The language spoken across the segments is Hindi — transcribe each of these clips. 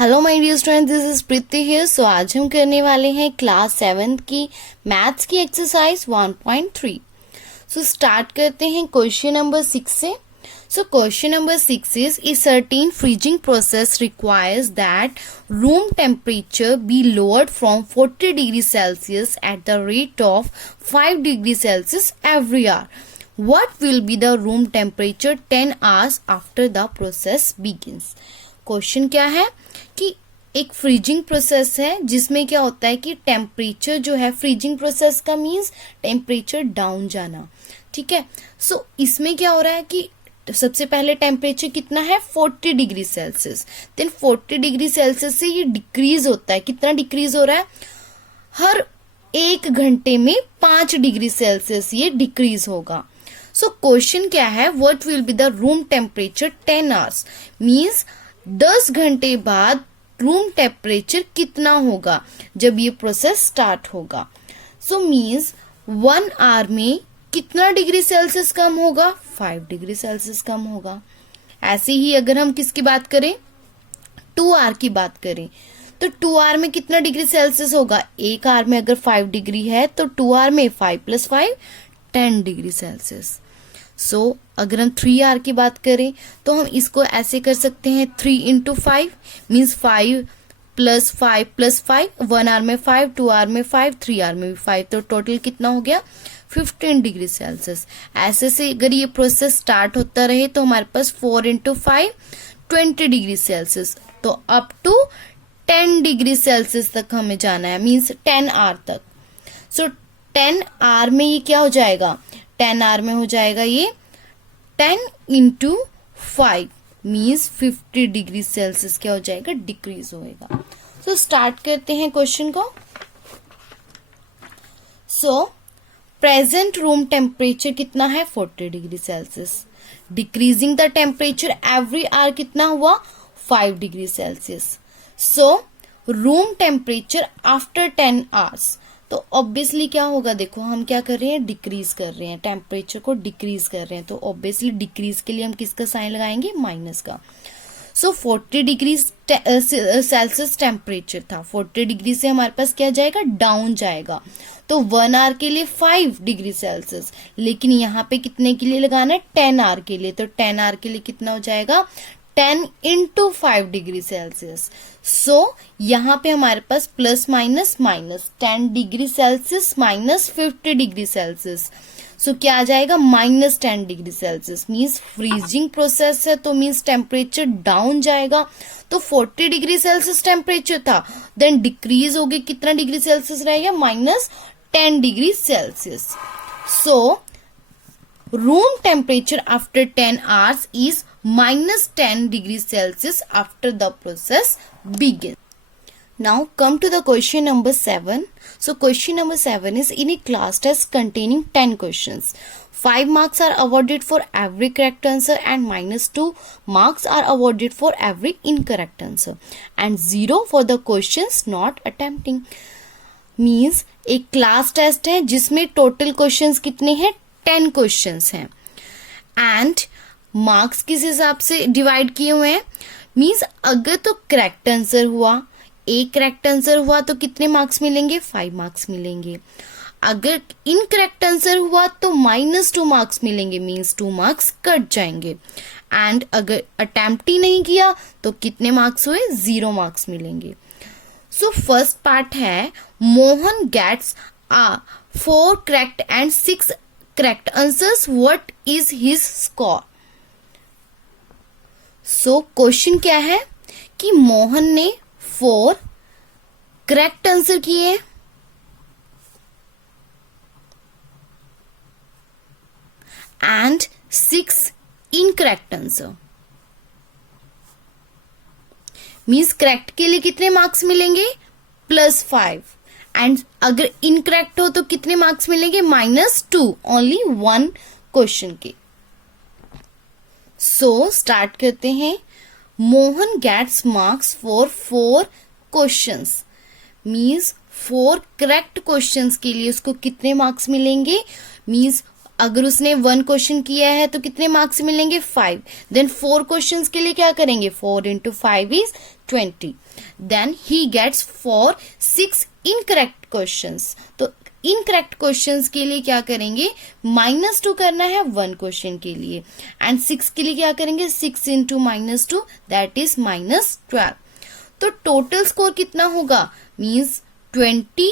Hello my dear student, this is Preeti here. So आज हम करने वाले हैं क्लास 7 की मैथ्स की एक्सरसाइज 1.3। सो स्टार्ट करते हैं क्वेश्चन नंबर 6 से। So question number 6 is a certain freezing process requires that room temperature be lowered from 40 degree Celsius at the rate of 5 degree Celsius every hour. What will be the room temperature 10 hours after the process begins. Question क्या है कि एक फ्रीजिंग प्रोसेस है जिसमें क्या होता है कि टेम्परेचर जो है, फ्रीजिंग प्रोसेस का मीन्स टेम्परेचर डाउन जाना। ठीक है। सो इसमें क्या हो रहा है कि सबसे पहले टेम्परेचर कितना है 40 degree Celsius, then 40 degree Celsius से ये डिक्रीज होता है। कितना डिक्रीज हो रहा है? हर 1 घंटे में 5 डिग्री सेल्सियस ये डिक्रीज होगा। सो क्वेश्चन क्या है, what will be the room temperature 10 hours, means 10 घंटे बाद रूम टेम्परेचर कितना होगा जब ये प्रोसेस स्टार्ट होगा। सो मीन्स 1 आवर में कितना डिग्री सेल्सियस कम होगा? 5 डिग्री सेल्सियस कम होगा। ऐसे ही अगर हम किसकी बात करें, 2 आवर की बात करें, तो 2 आवर में कितना डिग्री सेल्सियस होगा? 1 आवर में अगर 5 डिग्री है तो 2 आवर में 5 + 5 10 डिग्री सेल्सियस। सो अगर हम 3 आवर की बात करें तो हम इसको ऐसे कर सकते हैं 3 × 5 मीन्स 5 + 5 + 5। 1 आवर में 5, 2 आवर में 5, 3 आवर में भी 5, तो टोटल कितना हो गया 15 डिग्री सेल्सियस। ऐसे से अगर ये प्रोसेस स्टार्ट होता रहे तो हमारे पास 4 × 5 20 डिग्री सेल्सियस, तो अप टू 10 डिग्री सेल्सियस तक हमें जाना है, मीन्स 10 आवर तक। सो 10 आवर में ये क्या हो जाएगा? 10 आवर में हो जाएगा ये 10 × 5 मीन्स 50 डिग्री सेल्सियस क्या हो जाएगा? डिक्रीज होएगा। सो स्टार्ट करते हैं क्वेश्चन को। सो प्रेजेंट रूम टेम्परेचर कितना है? 40 degree Celsius. Decreasing the temperature every hour कितना हुआ? 5 डिग्री सेल्सियस। सो रूम टेम्परेचर आफ्टर 10 आवर्स, तो ऑब्वियसली क्या होगा? देखो हम क्या कर रहे हैं, डिक्रीज कर रहे हैं, टेम्परेचर को डिक्रीज कर रहे हैं, तो ऑब्वियसली डिक्रीज के लिए हम किसका साइन लगाएंगे? माइनस का। सो 40 डिग्री सेल्सियस टेम्परेचर था, 40 डिग्री से हमारे पास क्या जाएगा? डाउन जाएगा। तो 1 आवर के लिए 5 डिग्री सेल्सियस, लेकिन यहाँ पे कितने के लिए लगाना है? 10 आवर के लिए। तो 10 आवर के लिए कितना हो जाएगा? 10 × 5 डिग्री सेल्सियस। सो यहाँ पे हमारे पास plus minus minus 10 degree Celsius minus 50 degree Celsius. So क्या आ जाएगा? -10 degree Celsius. Means freezing process है तो मीन्स टेम्परेचर डाउन जाएगा। तो 40 डिग्री सेल्सियस टेम्परेचर था, देन डिक्रीज हो गया, कितना डिग्री सेल्सियस रहेगा? -10 degree Celsius. So room temperature after 10 hours is -10 degrees Celsius after the process begins. Now come to the question number 7. So question number 7 is in a class test containing 10 questions. 5 marks are awarded for every correct answer and -2 marks are awarded for every incorrect answer and 0 for the questions not attempting. Means एक क्लास टेस्ट है जिसमें टोटल क्वेश्चंस कितने हैं? 10 क्वेश्चंस हैं एंड मार्क्स किस हिसाब से डिवाइड किए हुए हैं? मीन्स अगर तो करेक्ट आंसर हुआ, एक करेक्ट आंसर हुआ तो कितने मार्क्स मिलेंगे? 5 मार्क्स मिलेंगे। अगर इनकरेक्ट आंसर हुआ तो -2 मार्क्स मिलेंगे, मीन्स 2 मार्क्स कट जाएंगे। एंड अगर अटेम्प्ट ही नहीं किया तो कितने मार्क्स हुए? 0 मार्क्स मिलेंगे। सो फर्स्ट पार्ट है Mohan gets 4 correct and 6 correct answers. What is his score? So question क्या है कि मोहन ने 4 करेक्ट आंसर किए and 6 incorrect answer. Means correct के लिए कितने मार्क्स मिलेंगे? +5 एंड अगर इनकरेक्ट हो तो कितने मार्क्स मिलेंगे? -2, ओनली 1 क्वेश्चन के। सो स्टार्ट करते हैं। Mohan gets marks for 4 questions, means 4 correct questions के लिए उसको कितने मार्क्स मिलेंगे? मीन्स अगर उसने 1 क्वेश्चन किया है तो कितने मार्क्स मिलेंगे 5. देन 4 क्वेश्चंस के लिए क्या करेंगे 4 into 5 is 20. Then he gets for 6 incorrect questions. तो इनकरेक्ट क्वेश्चंस के लिए क्या करेंगे -2 करना है 1 क्वेश्चन के लिए, एंड 6 के लिए क्या करेंगे 6 into -2 दैट इज -12. तो टोटल स्कोर कितना होगा means 20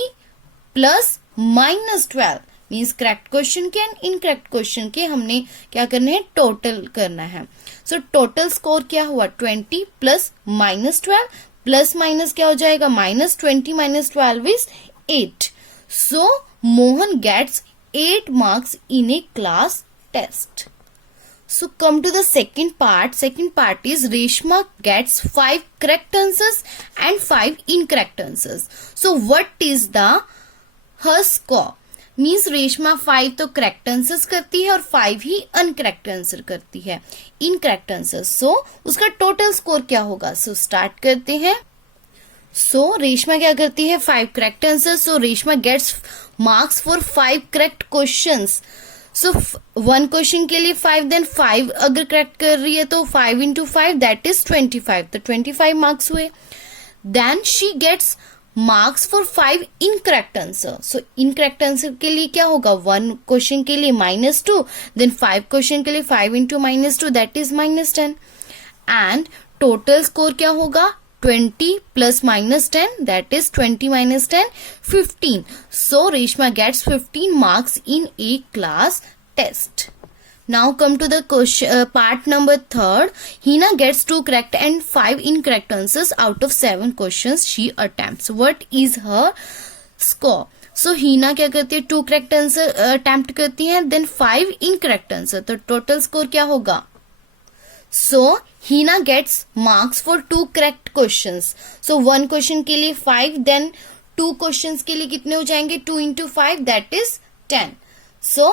plus -12 means correct question के एंड इनकरेक्ट क्वेश्चन के हमने क्या करना है टोटल करना है. सो टोटल स्कोर क्या हुआ 20 प्लस -12 प्लस माइनस क्या हो जाएगा -20 -12 is 8. So Mohan gets 8 marks in a class test. So come to the second part. Second part is Reshma gets 5 correct answers and 5 incorrect answers. So what is the her score? Means Reshma 5 तो करेक्ट आंसर्स करती है और 5 ही अनकरेक्ट आंसर करती है, इनकरेक्ट आंसर. सो उसका टोटल स्कोर क्या होगा. सो स्टार्ट करते हैं. सो रेशमा क्या करती है 5 correct answers. So Reshma gets marks for 5 correct questions. So 1 question के लिए 5, देन 5 अगर करेक्ट कर रही है तो 5 into 5 दैट इज 25. तो 25 मार्क्स हुए. Then she gets marks for 5 incorrect answer. So incorrect answer के लिए क्या होगा 1 क्वेश्चन के लिए -2, देन 5 क्वेश्चन के लिए 5 into -2 that is -10. And total score क्या होगा 20 plus -10 that is 20 minus 10 15. So Reshma gets 15 marks in a class test. Now come to the question, part number 3rd. Hina gets 2 correct and 5 incorrect answers out of 7 questions she attempts. What is her score? So Hina क्या करती है 2 correct answer attempt करती है, then 5 incorrect answer. तो total score क्या होगा. So Hina gets marks for 2 correct questions. So 1 question के लिए 5, then 2 questions के लिए कितने हो जाएंगे 2 into 5 that is 10. So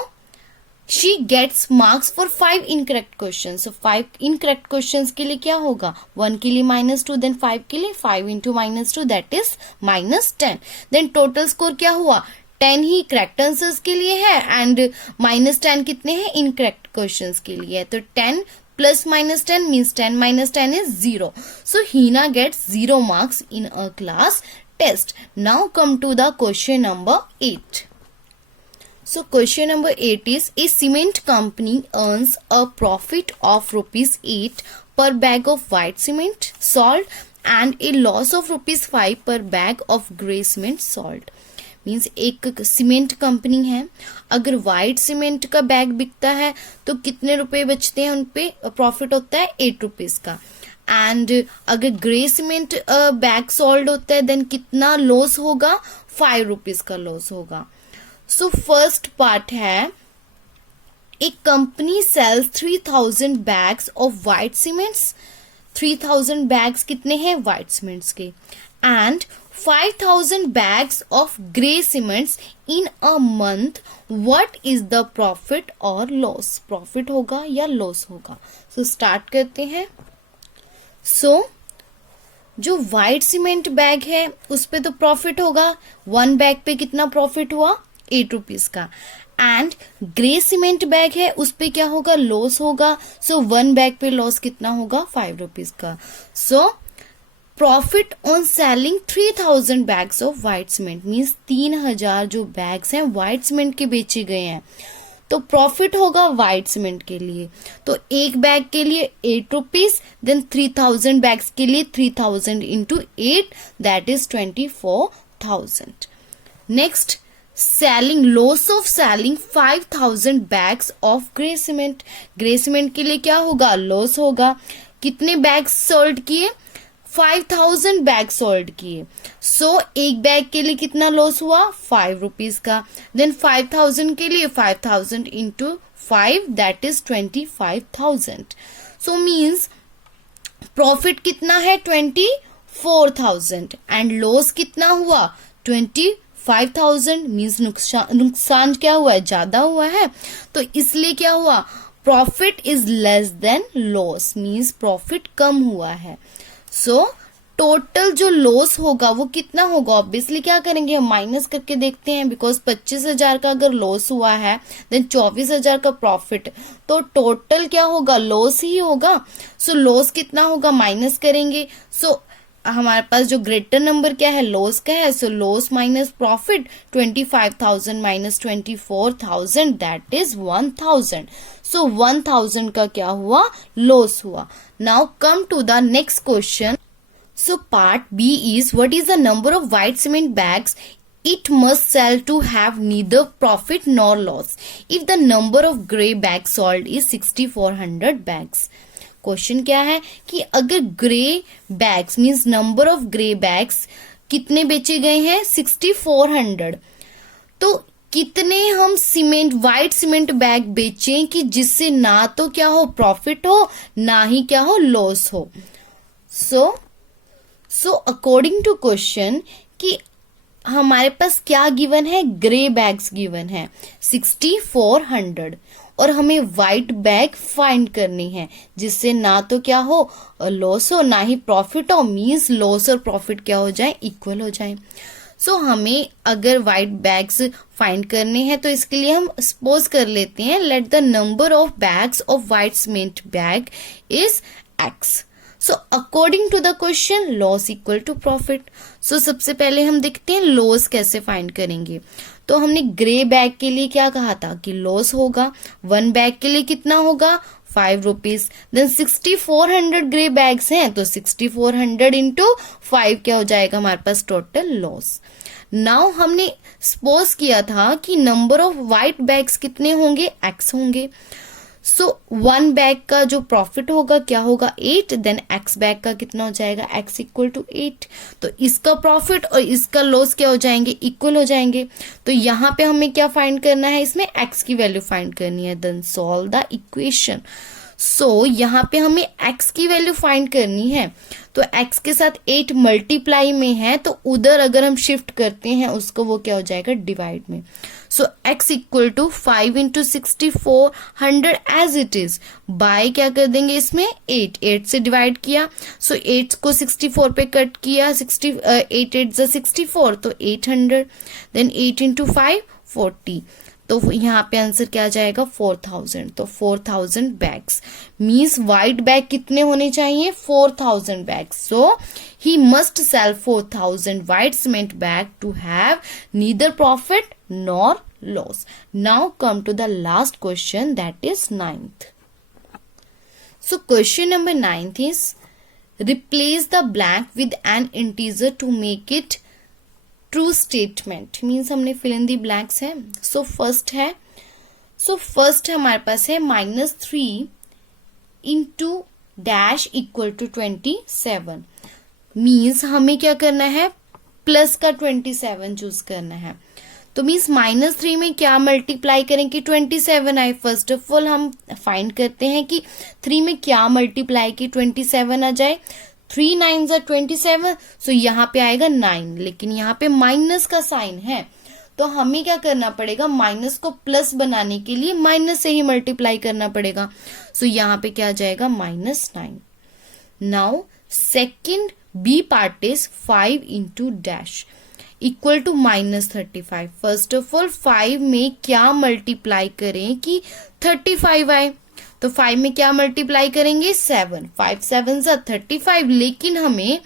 she gets marks for 5 incorrect questions. So 5 incorrect questions के लिए क्या होगा 1 के लिए -2, then 5 के लिए 5 into -2 that is -10. Then total score क्या हुआ 10 ही करेक्ट आंसर्स के लिए है एंड -10 कितने हैं इनकरेक्ट क्वेश्चंस के लिए है. तो 10 plus -10 means 10 minus 10 is 0. So Hina gets 0 marks in a class test. Now come to the question number 8. So question number 8 is a cement company earns a profit of ₹8 per bag of white cement salt and a loss of ₹5 per bag of grey cement salt. Means एक सीमेंट कंपनी है, अगर व्हाइट सीमेंट का बैग बिकता है तो कितने रुपए बचते हैं, उन पे प्रॉफिट होता है 8 रुपीज का. एंड अगर ग्रे सीमेंट बैग सोल्ड होता है देन कितना लॉस होगा 5 रुपीज का लॉस होगा. सो फर्स्ट पार्ट है एक company sells 3000 bags of white cements. 3000 bags कितने हैं व्हाइट सीमेंट्स के, and 5000 bags of grey cements in a month. What is the profit or loss? Profit होगा या loss होगा. So start करते हैं. So जो white cement बैग है उस पे तो प्रॉफिट होगा. 1 बैग पे कितना प्रॉफिट हुआ 8 रुपीज का. एंड ग्रे सीमेंट बैग है उस पे क्या होगा लॉस होगा. सो 1 बैग पे लॉस कितना होगा 5 रुपीज का. So profit on selling 3000 bags of white cement means 3000 जो बैग्स हैं व्हाइट सीमेंट के बेचे गए हैं तो प्रॉफिट होगा व्हाइट सीमेंट के लिए. तो एक बैग के लिए 8 रुपीज, देन 3000 बैग्स के लिए 3000 into 8 that is 24,000. Next selling loss of selling 5000 bags of grey cement. Grey cement के लिए क्या होगा लॉस होगा. कितने बैग्स सोल्ड किए 5000 बैग सोल्ड किए. सो एक बैग के लिए कितना लॉस हुआ 5 रुपीज का. देन 5000 के लिए 5000 into 5 that is 25,000. So means profit कितना है 24,000 एंड लॉस कितना हुआ 25,000. मीन्स नुकसान क्या हुआ है ज्यादा हुआ है. तो इसलिए क्या हुआ profit is less than loss means profit कम हुआ है. So टोटल जो लॉस होगा वो कितना होगा, ऑब्वियसली क्या करेंगे हम माइनस करके देखते हैं, बिकॉज 25,000 का अगर लॉस हुआ है देन 24,000 का प्रॉफिट, तो टोटल क्या होगा, लॉस ही होगा। सो लॉस कितना होगा, माइनस करेंगे। सो हमारे पास जो ग्रेटर नंबर क्या है, लॉस का है। So loss minus profit, 25,000 minus 24,000 that is 1,000। So 1,000 का क्या हुआ, लॉस हुआ। Now come to the next question. So part B is, what is the number of white cement bags it must sell to have neither profit nor loss if the number of grey bags sold is 6,400 bags। Question क्या है कि अगर grey bags means number of grey bags कितने बेचे गए हैं, 6,400, तो कितने हम सीमेंट व्हाइट सीमेंट बैग बेचें कि जिससे ना तो क्या हो प्रॉफिट हो ना ही क्या हो लॉस हो। सो अकॉर्डिंग टू क्वेश्चन कि हमारे पास क्या गिवन है, ग्रे बैग्स गिवन है 6,400 और हमें व्हाइट बैग फाइंड करनी है जिससे ना तो क्या हो लॉस हो ना ही प्रॉफिट हो, मींस लॉस और प्रॉफिट क्या हो जाए, इक्वल हो जाए। सो हमें अगर व्हाइट बैग्स फाइंड करने हैं तो इसके लिए हम सपोज कर लेते हैं, let the number of bags of white cement bag is x। So according to the question loss equal to profit. So सबसे पहले हम देखते हैं लॉस कैसे फाइंड करेंगे। तो हमने ग्रे बैग के लिए क्या कहा था कि लॉस होगा, 1 बैग के लिए कितना होगा, 5 रुपीज। देन 6,400 ग्रे बैग्स हैं तो 6,400 इंटू 5 क्या हो जाएगा हमारे पास टोटल लॉस। नाउ हमने सपोज किया था कि नंबर ऑफ व्हाइट बैग्स कितने होंगे, x होंगे। सो 1 बैग का जो प्रॉफिट होगा क्या होगा 8, देन x बैग का कितना हो जाएगा, x इक्वल टू 8। तो इसका प्रॉफिट और इसका लॉस क्या हो जाएंगे, इक्वल हो जाएंगे। तो यहाँ पे हमें क्या फाइंड करना है, इसमें x की वैल्यू फाइंड करनी है। Then solve the equation. So यहाँ पे हमें x की वैल्यू फाइंड करनी है, तो x के साथ 8 मल्टीप्लाई में है तो उधर अगर हम शिफ्ट करते हैं उसको वो क्या हो जाएगा डिवाइड में। So x equal to 5 into 6,400 as it is by क्या कर देंगे इसमें 8 से डिवाइड किया। सो 8 को 64 पे कट किया, 8 8 64 तो 800, देन 8 इंटू 5 40, तो यहाँ पे आंसर क्या आ जाएगा 4,000। तो 4,000 बैग्स मीन्स व्हाइट बैग कितने होने चाहिए, 4,000 bags. So he must sell 4,000 white cement bag to have neither profit nor loss. Now come to the last question that is 9th। So question number 9th is replace the blank with an integer to make it true statement. Means हमने फिल इन दी ब्लैंक्स है। सो फर्स्ट हमारे पास है -3 into dash equal to 27। Means हमें क्या करना है, प्लस का 27 चूज करना है। तो मीन्स -3 में क्या मल्टीप्लाई करें कि 27 आए। फर्स्ट ऑफ ऑल हम फाइंड करते हैं कि 3 में क्या मल्टीप्लाई की 27 आ जाए। 3 9 जा 27, सो यहाँ पे आएगा 9, लेकिन यहाँ पे माइनस का साइन है तो हमें क्या करना पड़ेगा, माइनस को प्लस बनाने के लिए माइनस से ही मल्टीप्लाई करना पड़ेगा। सो यहाँ पे क्या आ जाएगा -9। Now second B part is 5 into dash equal to -35। First of all 5 में क्या मल्टीप्लाई करें कि 35 आए, तो 5 में क्या मल्टीप्लाई करेंगे 7, 5 7 जा 35, लेकिन हमें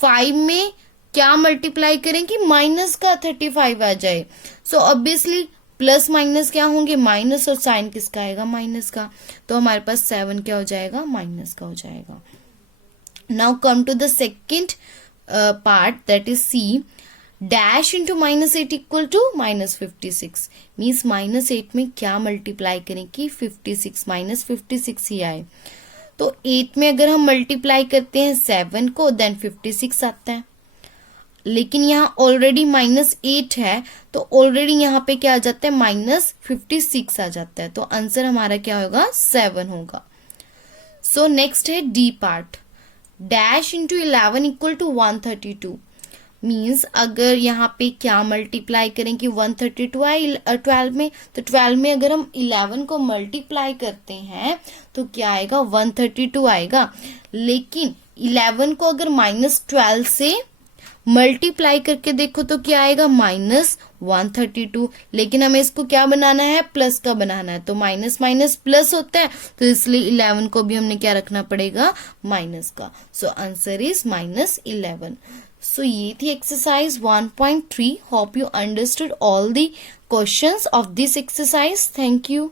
5 में क्या मल्टीप्लाई करें कि माइनस का 35 आ जाए। सो ऑब्वियसली प्लस माइनस क्या होंगे, माइनस, और साइन किसका आएगा, माइनस का। तो हमारे पास 7 क्या हो जाएगा, माइनस का हो जाएगा। Now come to the second part that is C, dash into -8 equal to -56। Means -8 में क्या मल्टीप्लाई करें कि 56, -56 ही आए। तो 8 में अगर हम मल्टीप्लाई करते हैं 7 को देन 56 आता है, लेकिन यहाँ ऑलरेडी -8 है तो ऑलरेडी यहाँ पे क्या आ जाता है -56 आ जाता है। तो आंसर हमारा क्या होगा 7 होगा। सो नेक्स्ट है D part, dash into 11 equal to 132। Means अगर यहाँ पे क्या मल्टीप्लाई करें कि 132 आए 12 में, तो 12 में अगर हम 11 को मल्टीप्लाई करते हैं तो क्या आएगा 132 आएगा। लेकिन 11 को अगर -12 से मल्टीप्लाई करके देखो तो क्या आएगा, -132। लेकिन हमें इसको क्या बनाना है, प्लस का बनाना है, तो माइनस माइनस प्लस होता है, तो इसलिए 11 को भी हमने क्या रखना पड़ेगा, माइनस का। So answer is -11। सो ये थी exercise 1.3। Hope you understood all the questions of this exercise. Thank you.